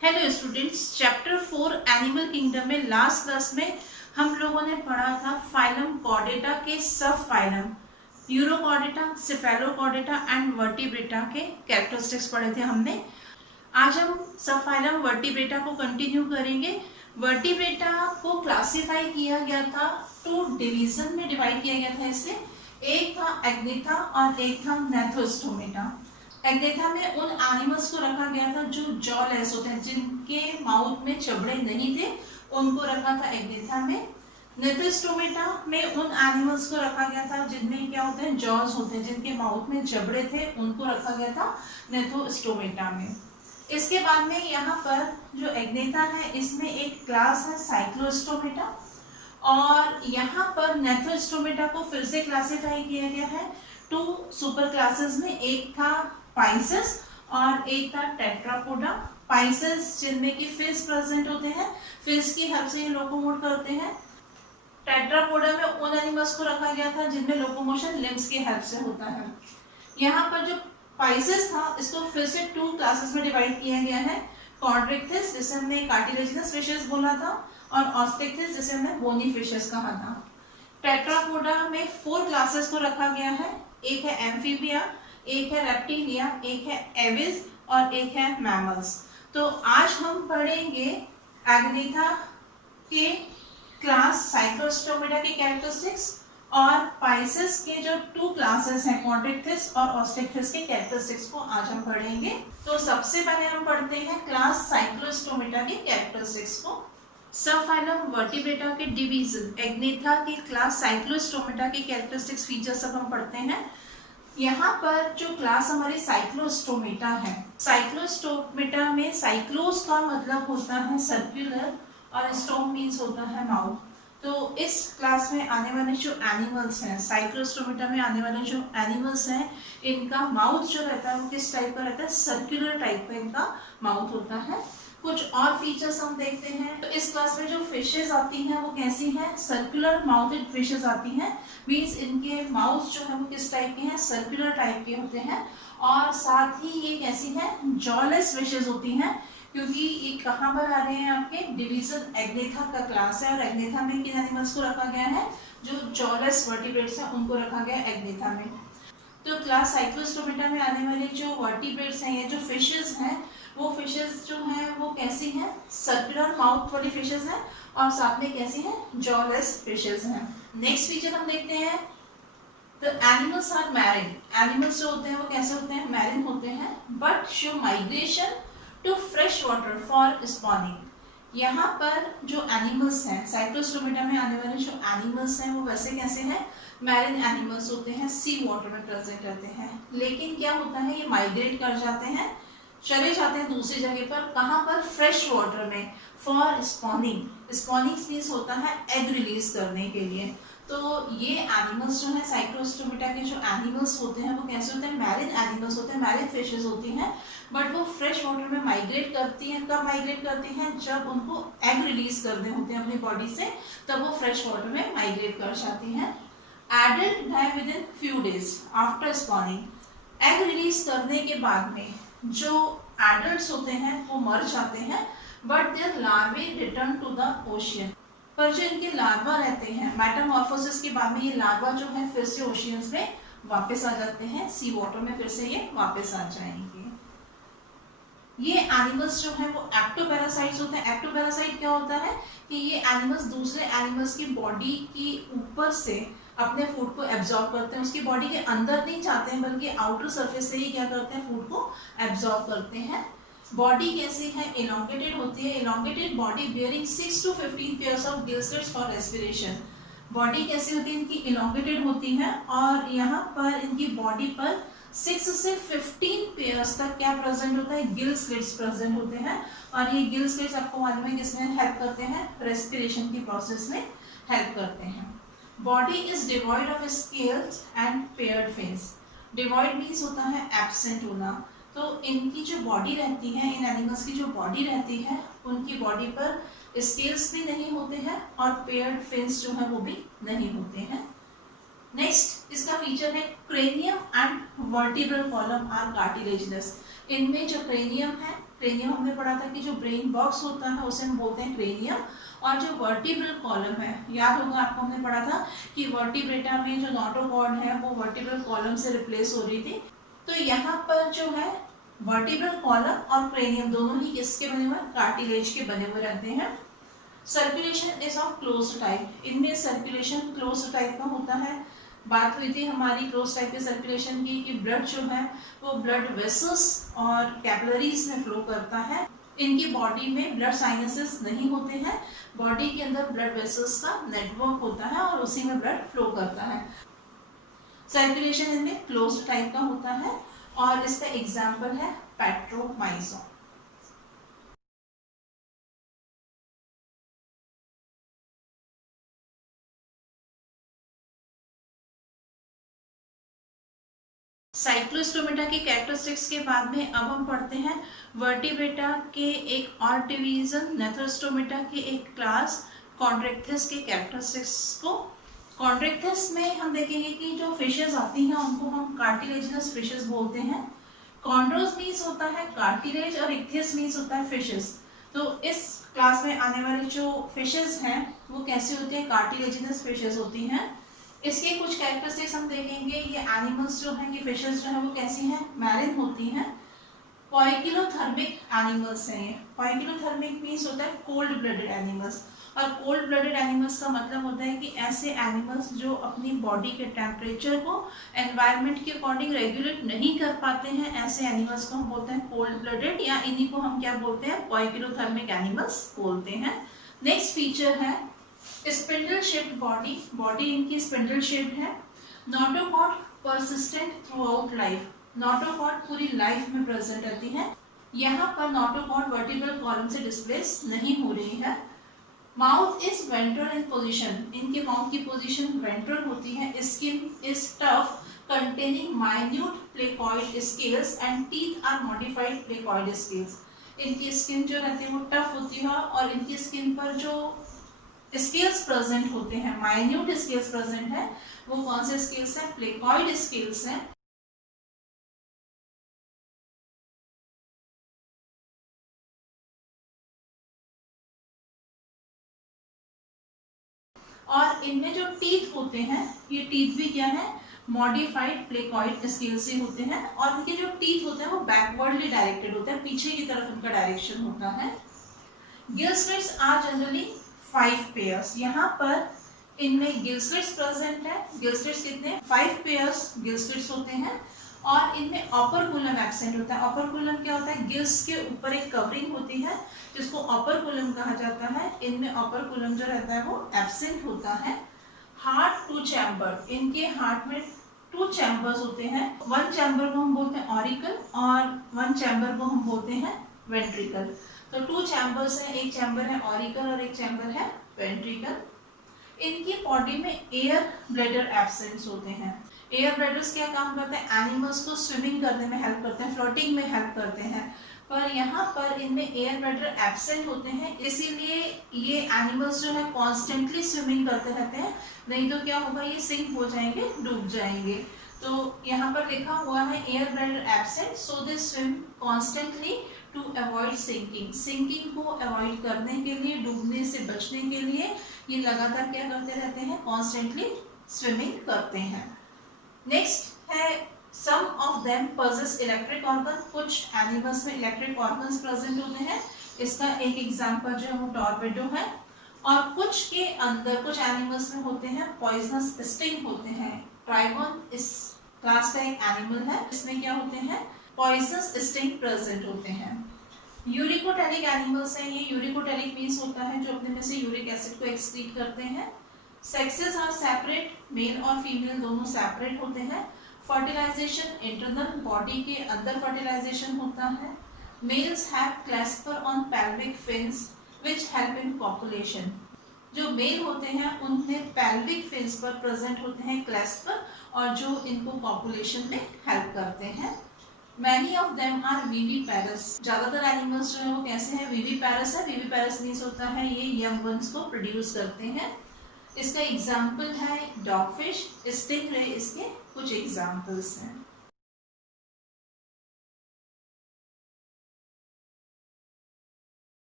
Hello students, chapter 4 animal kingdom में last class में हम लोगों ने पढ़ा था फाइलम कॉर्डेटा के सब phylum urochordata, Cephalochordata and vertebrata के कैरेक्टरिस्टिक्स पढ़े थे हमने। आज हम सब फाइलम वर्टिब्रेटा को कंटिन्यू करेंगे। वर्टिब्रेटा को क्लासिफाई किया गया था, 2 डिवीजन में डिवाइड किया गया था इसे। एक था एग्नेथा और एक था नेथोस्टोमेटा। एग्नेथा में उन एनिमल्स को रखा गया था जो जॉलेस होते हैं, जिनके माउथ में जबड़े नहीं थे, उनको रखा था एग्नेथा में। नेथोस्टोमेटा में उन एनिमल्स को रखा गया था जिनमें क्या होते हैं, जॉज होते हैं, जिनके माउथ में जबड़े थे, उनको रखा गया था नेथोस्टोमेटा में। इसके बाद में यहाँ पर जो एग्नेथा है इसमें एक क्लास है साइक्लोस्टोमेटा, और यहाँ पर नेथोस्टोमेटा को फिर से क्लासिफाई किया गया है 2 सुपर क्लासेस में। एक था पाइसेस और एक था टेट्रापोडा। पाइसेस जिनमें कि फिन्स प्रेजेंट होते हैं, फिन्स की हेल्प से ये लोकोमोट करते हैं। टेट्रापोडा में उन एनिमल्स को रखा गया था जिनमें लोकोमोशन लिम्स की हेल्प से होता है। यहाँ पर जो पाइसेस था इसको फिर से 2 क्लासेस में डिवाइड किया गया है। कॉर्ड्रिक्थिस जिसे हमने कार्टिलेजिनस फिशेस बोला था, और ऑस्टिक्थिस जिसे हमने बोनी फिशेस कहा था। टेट्रापोडा में 4 क्लासेस को रखा गया है। एक है एम्फीबिया, एक है रेप्टिलिया, एक है एविस और एक है मैमल्स। तो आज हम पढ़ेंगे एग्नेथा के क्लास साइक्लोस्टोमेटा के कैरेक्टरिस्टिक्स और पाइसेस के जो 2 क्लासेस हैं कॉर्ड्रिक्थिस और ऑस्टिक्थिस के कैरेक्टरिस्टिक्स को आज हम पढ़ेंगे। तो सबसे पहले हम पढ़ते हैं क्लास साइक्लोस्टोमेटा के कैरेक्टरिस्टिक्स को। सब फाइलम वर्टिब्रेटा के डिवीजन एग्नेथा के क्लास साइक्लोस्टोमेटा के कैरेक्टरिस्टिक्स फीचर्स सब हम पढ़ते हैं। यहाँ पर जो क्लास हमारी साइक्लोस्टोमेटा है, साइक्लोस्टोमेटा में साइक्लोस का मतलब होता है सर्कुलर और स्टोम मीन्स होता है माउथ। तो इस क्लास में आने वाले जो एनिमल्स हैं, साइक्लोस्टोमेटा में आने वाले जो एनिमल्स हैं, इनका माउथ जो रहता है वो किस टाइप का रहता है, सर्कुलर टाइप का इनका माउथ होता है। कुछ और फीचर्स हम देखते हैं। तो इस क्लास में जो फिशेस आती हैं वो कैसी हैं, सर्कुलर माउथेड फिशेस आती हैं। मींस इनके माउथ जो है वो किस टाइप के हैं, सर्कुलर टाइप के होते हैं। और साथ ही ये कैसी हैं, जॉलेस फिशेस होती हैं, क्योंकि ये कहाँ पर आ रहे हैं, आपके डिवीजन एग्नेथा का क्लास है। और एग्नेथा में किन एनिमल्स को रखा गया है, जो जॉलेस वर्टिब्रेट्स हैं उनको रखा गया है एग्नेथा में। तो क्लास साइक्लोस्टोमेटा में आने वाले जो वर्टिब्रेट्स हैं या जो फिशेस हैं, वो फिशेस जो हैं वो कैसी हैं, सर्कुलर माउथ वाली फिशेस हैं, और साथ में कैसी हैं, जॉलेस फिशेस हैं। नेक्स्ट फीचर हम देखते हैं, the animals are marine. Animals जो होते हैं वो कैसे होते हैं, मैरिन होते हैं, but show migration to fresh water for spawning. यहाँ पर जो एनिमल्स हैं साइक्लोस्टोमेटा में आने वाले जो एनिमल्स हैं वो वैसे कैसे हैं, मैरिन एनिमल्स होते हैं, सी वाटर में प्रेजेंट रहते हैं। लेकिन क्या होता है, ये माइग्रेट कर जाते हैं, चले जाते हैं दूसरी जगह पर। कहाँ पर, फ्रेश वाटर में, फॉर स्पॉनिंग। स्पॉनिंग मीन्स होता है एग रिलीज करने के लिए। तो ये एनिमल्स जो है साइक्लोस्टोमेटा के जो एनिमल्स होते हैं वो कैसे होते हैं, मैरिन एनिमल्स होते हैं, मैरिन फिशेस होती हैं, बट वो फ्रेश वाटर में माइग्रेट करती हैं। कब माइग्रेट करती हैं, जब उनको एग रिलीज करने होते हैं अपनी बॉडी से, तब वो फ्रेश वाटर में माइग्रेट कर जाती हैं। Adult die within few days after spawning. Egg release करने के बाद में जो एडल्ट्स होते हैं वो मर जाते हैं, but their larvae return to the ocean. पर जो इनके लार्वा रहते हैं, मेटामॉर्फोसिस के बाद में ये लार्वा जो है फिर से ओशियंस में वापस आ जाते हैं, सी वाटर में फिर से ये वापस आ जाएंगे। ये एनिमल्स जो है वो एक्टोपैरासाइट्स होते हैं। एक्टोपैरासाइट क्या होता है कि ये एनिमल्स दूसरे एनिमल्स की बॉडी की ऊपर से अपने फूड को एब्जॉर्ब करते हैं, उसकी बॉडी के अंदर नहीं जाते हैं, बल्कि आउटर सरफेस से ही क्या करते हैं, फूड को एब्जॉर्ब करते हैं। बॉडी कैसी है, इलोंगेटेड होती है। Elongated body bearing 6 to 15 pairs of gill slits for respiration. Body कैसी होती है, इनकी इलोंगेटेड होती है, और यहाँ पर इनकी बॉडी पर 6 से 15 पेयर्स तक क्या प्रेजेंट होता है, गिल स्लिट्स प्रेजेंट होते हैं। और ये गिल स्लिट्स आपको मालूम है किसमें हेल्प करते हैं, रेस्पिरेशन की प्रोसेस में हेल्प करते हैं। Body is devoid of scales and paired fins. Devoid means होता है एब्सेंट होना। तो इनकी जो बॉडी रहती है, इन एनिमल्स की जो बॉडी रहती है, उनकी बॉडी पर स्केल्स भी नहीं होते हैं और पेयर्ड फिन्स जो है वो भी नहीं होते हैं। नेक्स्ट, इसका फीचर है cranium and vertebral column are cartilaginous. इनमें जो क्रेनियम है, क्रेनियम हमने पढ़ा था कि जो ब्रेन बॉक्स होता है उसे हम बोलते हैं क्रेनियम, और जो वर्टिब्रल कॉलम है, याद होगा आपको हमने पढ़ा था कि वर्टिब्रेटा में जो नोटोकॉर्ड है वो वर्टिब्रल कॉलम से रिप्लेस हो रही थी। तो यहाँ पर जो है वर्टिब्रल कॉलम और क्रेनियम दोनों ही किसके बने हुए हैं, कार्टिलेज के बने हुए रहते हैं। Circulation is of closed type, इनमें सर्कुलेशन क्लोज्ड टाइप का होता है। बात हुई थी हमारी क्लोज टाइप के सर्कुलेशन की कि ब्लड जो है वो ब्लड वेसल्स और कैपिलरीज में फ्लो करता है। इनकी बॉडी में ब्लड साइनसेस नहीं होते हैं, बॉडी के अंदर ब्लड वेसल्स का नेटवर्क होता है और उसी में ब्लड फ्लो करता है। सर्कुलेशन इनमें क्लोज्ड टाइप का होता है और इसका एग्जाम्पल है पेट्रोमाइजोन। साइक्लोस्टोमेटा की कैरेक्टरिस्टिक्स के बाद में अब हम पढ़ते हैं वर्टिब्रेटा के एक और डिवीजन, नेथोस्टोमेटा के एक क्लास, कॉन्ड्रेक्थिस के कैरेक्टरिस्टिक्स को। कॉन्ड्रेक्थिस में हम देखेंगे कि जो फिशेस आती हैं उनको हम कार्टिलेजिनस फिशेस बोलते हैं। कॉन्ड्रोस मीन्स होता है कार्टिलेज और इक्थियस मीन्स होता है फिशेस। तो इस क्लास में आने वाली जो फिशेस हैं वो कैसी होती है, कार्टिलेजिनस फिशेस होती हैं। इसके कुछ कैरेक्टरिस्टिक्स हम देखेंगे। ये एनिमल्स जो हैं, ये फिशेस जो हैं वो कैसी हैं, मैरिन होती हैं। पॉइकिलोथर्मिक एनिमल्स हैं ये। पॉइकिलोथर्मिक मीन्स होता है कोल्ड ब्लडेड एनिमल्स, और कोल्ड ब्लडेड एनिमल्स का मतलब होता है कि ऐसे एनिमल्स जो अपनी बॉडी के टेम्परेचर को एनवायरनमेंट के अकॉर्डिंग रेगुलेट नहीं कर पाते हैं, ऐसे एनिमल्स को हम बोलते हैं कोल्ड ब्लडेड, या इन्हीं को हम क्या बोलते हैं, पॉइकिलोथर्मिक एनिमल्स बोलते हैं। नेक्स्ट फीचर है स्पिंडल शेप्ड बॉडी, बॉडी इनकी स्पिंडल शेप्ड है। Notochord persistent throughout life, notochord पूरी लाइफ में प्रेजेंट रहती है। यहाँ पर नोटोकॉर्ड वर्टिब्रल कॉलम से डिस्प्लेस नहीं हो रही है। Mouth is ventral in position, इनके माउथ की पोजीशन वेंट्रल होती है। Skin is tough containing minute placoid scales and teeth are modified placoid scales. इनकी स्किन जो रहती है वो टफ होती है और इनकी स्किन पर जो स्केल्स प्रेजेंट होते हैं, माइन्यूट स्केल्स प्रेजेंट है, वो कौन से स्केल्स हैं, प्लेकॉइड स्केल्स हैं। और इनमें जो टीथ होते हैं, ये टीथ भी क्या है, मॉडिफाइड प्लेकॉइड स्केल से होते हैं, और इनके जो टीथ होते हैं वो बैकवर्डली डायरेक्टेड होते हैं, पीछे की तरफ उनका डायरेक्शन होता है। Gill slits are generally 5 pairs, यहाँ पर इनमें गिल स्लिट्स प्रेजेंट है। गिल स्लिट्स कितने, 5 पेयर्स गिल स्लिट्स होते हैं, और इनमें ऑपरकुलम एब्सेंट होता है। ऑपरकुलम क्या होता है, गिल्स के ऊपर एक कवरिंग होती है जिसको ऑपरकुलम कहा जाता है। इनमें ऑपरकुलम जो रहता है वो एब्सेंट होता है। हार्ट 2 चैम्बर, इनके हार्ट में 2 चैम्बर्स होते हैं। 1 चैम्बर को हम बोलते हैं ऑरिकल और 1 चैम्बर को हम बोलते हैं वेंट्रिकल। तो 2 चैम्बर्स हैं, एक चैम्बर है ऑरिकल और एक चैम्बर है वेंट्रिकल। इनकी बॉडी में एयर ब्लैडर एब्सेंट होते हैं। एयर ब्लैडर्स क्या काम करते हैं, एनिमल्स को स्विमिंग करने में हेल्प करते हैं, फ्लोटिंग में हेल्प करते हैं, पर यहाँ पर इनमें एयर ब्लैडर एब्सेंट होते हैं, इसीलिए ये एनिमल्स जो है कॉन्स्टेंटली स्विमिंग करते रहते हैं, नहीं तो क्या होगा, ये सिंक हो जाएंगे, डूब जाएंगे। तो यहाँ पर लिखा हुआ है air bladder absent, so they swim constantly to avoid sinking, sinking को अवॉइड करने के लिए, डूबने से बचने के लिए ये लगातार क्या करते रहते हैं, कॉन्स्टेंटली स्विमिंग करते हैं। नेक्स्ट है some of them possess electric organ, कुछ एनिमल्स में इलेक्ट्रिक ऑर्गन्स प्रेजेंट होते हैं। इसका एक एग्जांपल जो है वो टॉर्पेडो है, और कुछ के अंदर कुछ एनिमल्स में होते हैं पॉइजनस स्टिंग होते हैं। ट्राइगोन इस क्लास का एक एनिमल है, इसमें क्या होते हैं, पॉइजनस स्टिंग प्रेजेंट होते हैं। यूरिकोटेलिक एनिमल्स हैं ये। यूरिकोटेलिक मीन्स होता है जो अपने में से यूरिक एसिड को एक्सक्रीट करते हैं। सेक्सेस आर सेपरेट, मेल और फीमेल दोनों सेपरेट होते हैं। फर्टिलाइजेशन इंटरनल, बॉडी के अंदर फर्टिलाइजेशन होता है। Males have clasper on pelvic fins which help in copulation, जो मेल होते हैं उनमें पेल्विक फिन्स पर प्रेजेंट होते हैं क्लैस्पर, और जो इनको कॉपुलेशन में हेल्प करते हैं। Many of them are viviparous, ज्यादातर एनिमल्स जो है वो कैसे हैं, विविपैरस है। विविपैरस मीन्स होता है ये यंग वंस को प्रोड्यूस करते हैं। इसका एग्जाम्पल है डॉगफिश, स्टिंगरे इसके कुछ एग्जाम्पल्स हैं।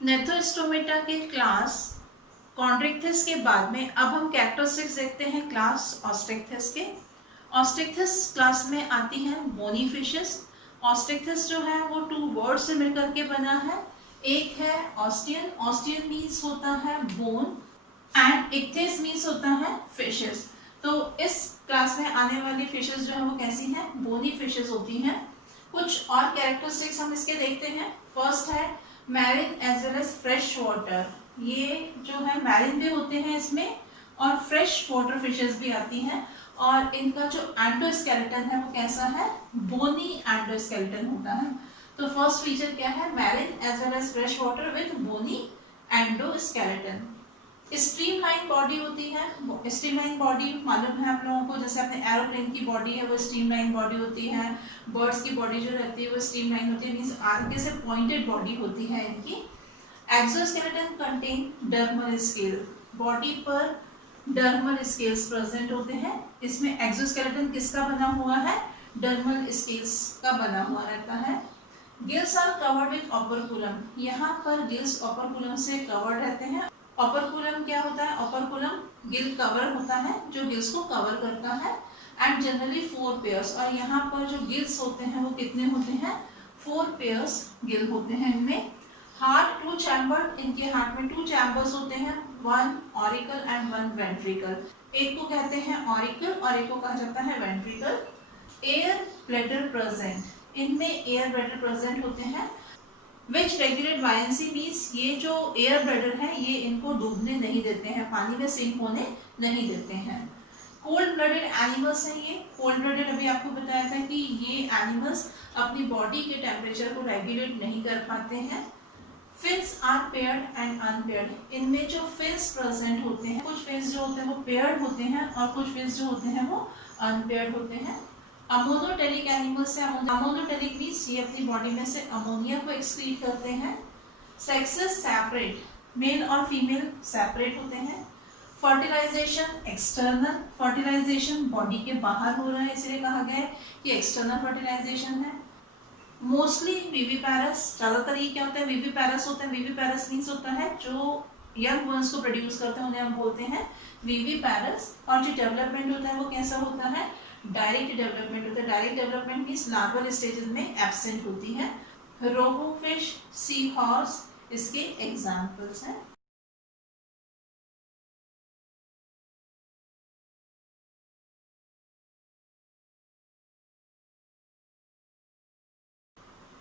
नेथोस्टोमेटा के क्लास कॉन्ड्रिक्थिस के बाद में अब हम कैरेक्टरिस्टिक्स देखते हैं क्लास ऑस्ट्रिक्थिस के। ऑस्ट्रिक्थिस क्लास में आती हैं बोनी फिशेस। ऑस्ट्रिक्थिस जो है वो 2 वर्ड से मिलकर के बना है। एक है ऑस्टियन, ऑस्टियन मीन्स होता है बोन एंड इक्थिस मीन्स होता है फिशेस। तो इस क्लास में आने वाली फिशेस जो है वो कैसी हैं, बोनी फिशेस होती हैं। कुछ और कैरेक्टरिस्टिक्स हम इसके देखते हैं। फर्स्ट है marine as well as fresh water. ये जो है मैरिन भी होते हैं इसमें और फ्रेश वाटर फिशेस भी आती हैं, और इनका जो एंडोस्केलेटन है वो कैसा है, बोनी एंडोस्केलेटन होता है। तो फर्स्ट फीचर क्या है, marine as well as fresh water with bony endoskeleton. Streamline body होती है। स्ट्रीमलाइन बॉडी मालूम है आप लोगों को, जैसे अपने एरोप्लेन की बॉडी है वो स्ट्रीमलाइन बॉडी होती है। बर्ड्स की बॉडी जो रहती है वो स्ट्रीमलाइन होती है, मींस आगे से पॉइंटेड बॉडी होती है इनकी। Exoskeleton contain dermal scale. Body पर डर्मल स्केल्स प्रेजेंट होते हैं। इसमें एक्सोस्केलेटन किसका बना हुआ है, डर्मल स्केल्स का बना हुआ रहता है। Gills are covered with operculum. यहाँ पर गिल्स ओपर्कुलम से कवर्ड रहते हैं। ओपर्कुलम क्या होता है, ओपर्कुलम गिल कवर होता है जो गिल्स को कवर करता है एंड जनरली 4 पेयर्स। और यहाँ पर जो गिल्स होते हैं वो कितने होते हैं, 4 पेयर्स गिल होते हैं इनमें। हार्ट 2 चैम्बर, इनके हार्ट में 2 चैम्बर्स होते हैं, 1 ऑरिकल एंड 1 वेंट्रिकल। एक को कहते हैं ऑरिकल और एक को कहा जाता है वेंट्रिकल। एयर ब्लैडर प्रेजेंट, इनमें एयर ब्लैडर प्रेजेंट होते हैं विच रेगुलेट बायंसी मीन्स ये जो एयर ब्लैडर है ये इनको डूबने नहीं देते हैं, पानी में सिंक होने नहीं देते हैं। कोल्ड ब्लडेड एनिमल्स हैं ये। कोल्ड ब्लडेड अभी आपको बताया था कि ये एनिमल्स अपनी बॉडी के टेम्परेचर को रेगुलेट नहीं कर पाते हैं। Fins are paired and unpaired. इनमें जो फिन्स प्रेजेंट होते हैं, कुछ फिन्स जो होते हैं वो पेयर्ड होते हैं और कुछ फिन्स जो होते हैं वो अनपेयर्ड होते हैं। अमोनोटेरिक एनिमल्स है। अमोनोटेरिक मीन्स ये अपनी बॉडी में से अमोनिया को एक्सक्रीट करते हैं। सेक्सेस सेपरेट, मेल और फीमेल सेपरेट होते हैं। फर्टिलाइजेशन एक्सटर्नल, फर्टिलाइजेशन बॉडी के बाहर हो रहा है इसलिए कहा गया है कि एक्सटर्नल फर्टिलाइजेशन है। मोस्टली विविपैरस, ज्यादातर ये क्या होता है, विविपैरस होता है। विविपैरस मीन्स होता है जो यंग वंस को प्रोड्यूस करते हैं उन्हें हम बोलते हैं विविपैरस। और जो डेवलपमेंट होता है वो कैसा होता है, डायरेक्ट डेवलपमेंट होता है। Direct development means larval stages में एब्सेंट होती है। रोबोफिश, सी हॉर्स इसके एग्जाम्पल्स हैं।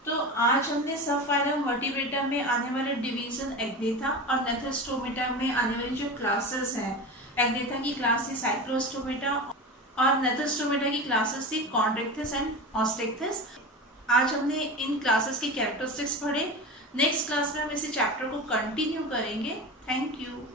तो आज हमने सब फाइलम वर्टिब्रेटा में आने वाले डिवीजन एग्नेथा और नेथोस्टोमेटा में आने वाली जो क्लासेस हैं, एग्नेथा की क्लास थी साइक्लोस्टोमेटा और नेथोस्टोमेटा की क्लासेस थी कॉन्ड्रिक्थिस एंड ऑस्ट्रिक्थिस। आज हमने इन क्लासेस के कैरेक्टरिस्टिक्स पढ़े। नेक्स्ट क्लास में हम इसी चैप्टर को कंटिन्यू करेंगे। Thank you.